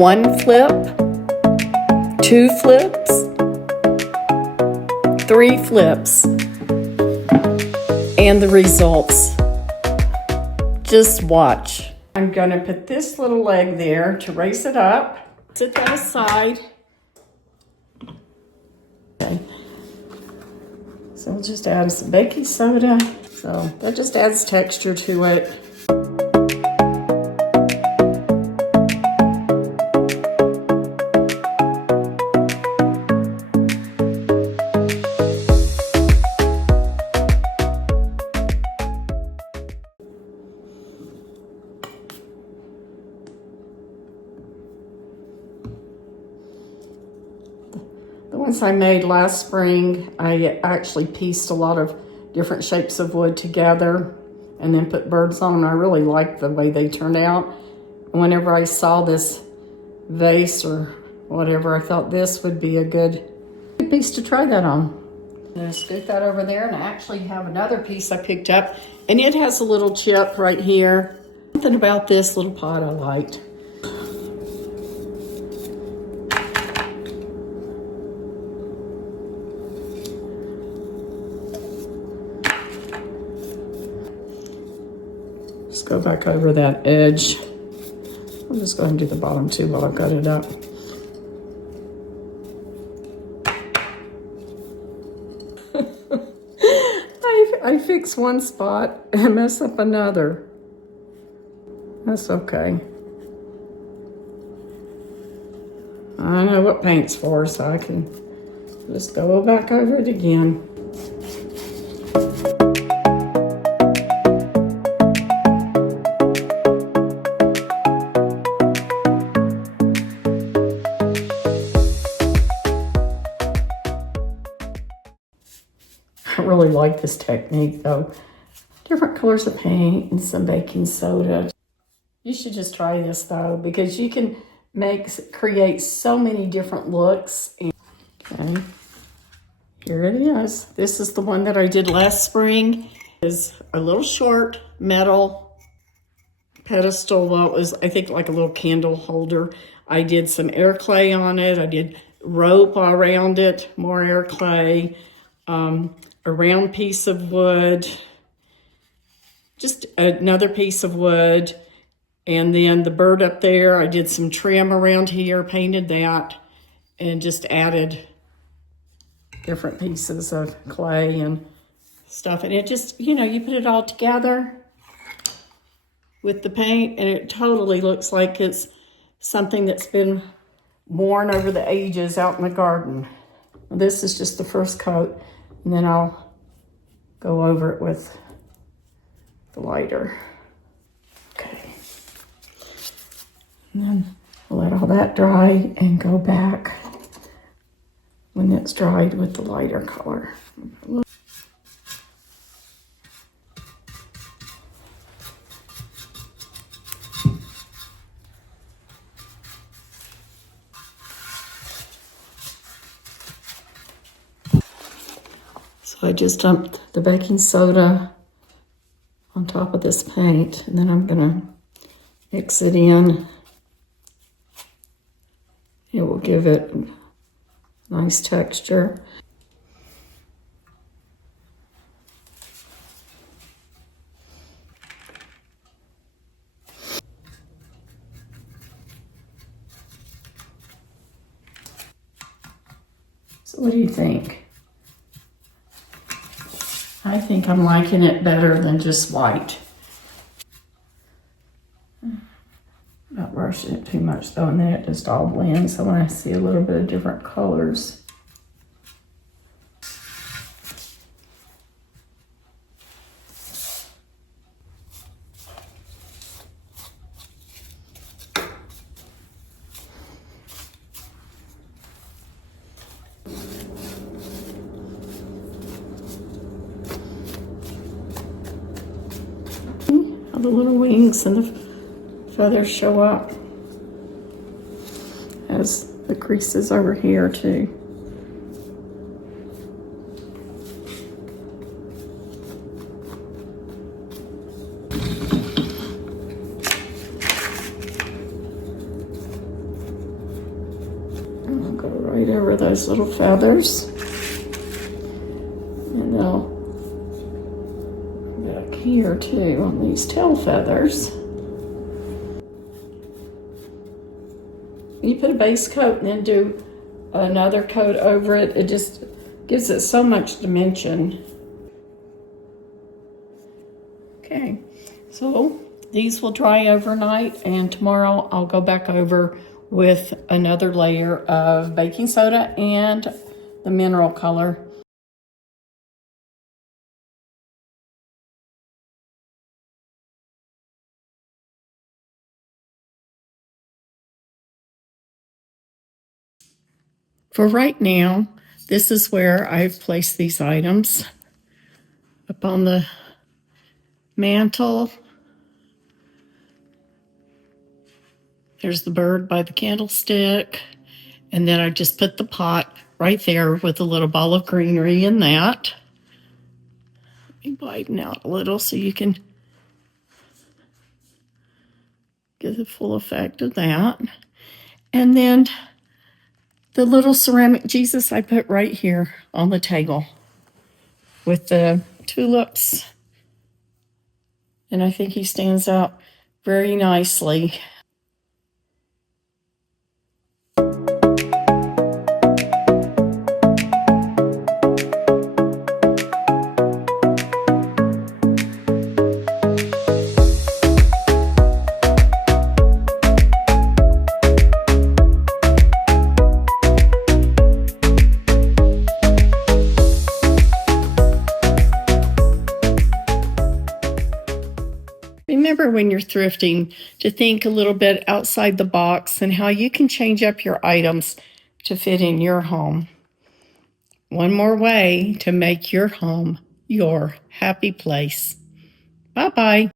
1 flip, 2 flips, 3 flips, and the results. Just watch. I'm gonna put this little leg there to raise it up. Set that aside. Okay. So we'll just add some baking soda. So that just adds texture to it. The ones I made last spring, I actually pieced a lot of different shapes of wood together and then put birds on them. I really liked the way they turned out. Whenever I saw this vase or whatever, I thought this would be a good piece to try that on. I'm gonna scoot that over there, and I actually have another piece I picked up, and it has a little chip right here. Something about this little pot I liked. Just go back over that edge. I'll just go ahead and do the bottom too while I've got it up. I fix one spot and mess up another. That's okay. I know what paint's for, so I can just go back over it again. I really like this technique though. Different colors of paint and some baking soda. You should just try this though, because you can create so many different looks. Okay, here it is. This is the one that I did last spring. It's a little short metal pedestal. Well, it was, I think, like a little candle holder. I did some air clay on it. I did rope around it, more air clay. A round piece of wood, just another piece of wood, and then the bird up there, I did some trim around here, painted that, and just added different pieces of clay and stuff. And it just, you know, you put it all together with the paint, and it totally looks like it's something that's been worn over the ages out in the garden. This is just the first coat. And then I'll go over it with the lighter. Okay. And then I'll let all that dry and go back when it's dried with the lighter color. So I just dumped the baking soda on top of this paint, and then I'm gonna mix it in. It will give it nice texture. So what do you think? I think I'm liking it better than just white. Not brushing it too much though, and then it just all blends. So when I see a little bit of different colors. The little wings and the feathers show up as the creases over here too. Go right over those little feathers. And they'll back here too on these tail feathers. You put a base coat and then do another coat over it. It just gives it so much dimension. Okay, so these will dry overnight, and tomorrow I'll go back over with another layer of baking soda and the mineral color. For right now, this is where I've placed these items. Up on the mantle. There's the bird by the candlestick. And then I just put the pot right there with a little ball of greenery in that. Let me widen out a little so you can get the full effect of that. And then the little ceramic Jesus I put right here on the table with the tulips. And I think he stands out very nicely. Remember when you're thrifting to think a little bit outside the box and how you can change up your items to fit in your home. One more way to make your home your happy place. Bye-bye.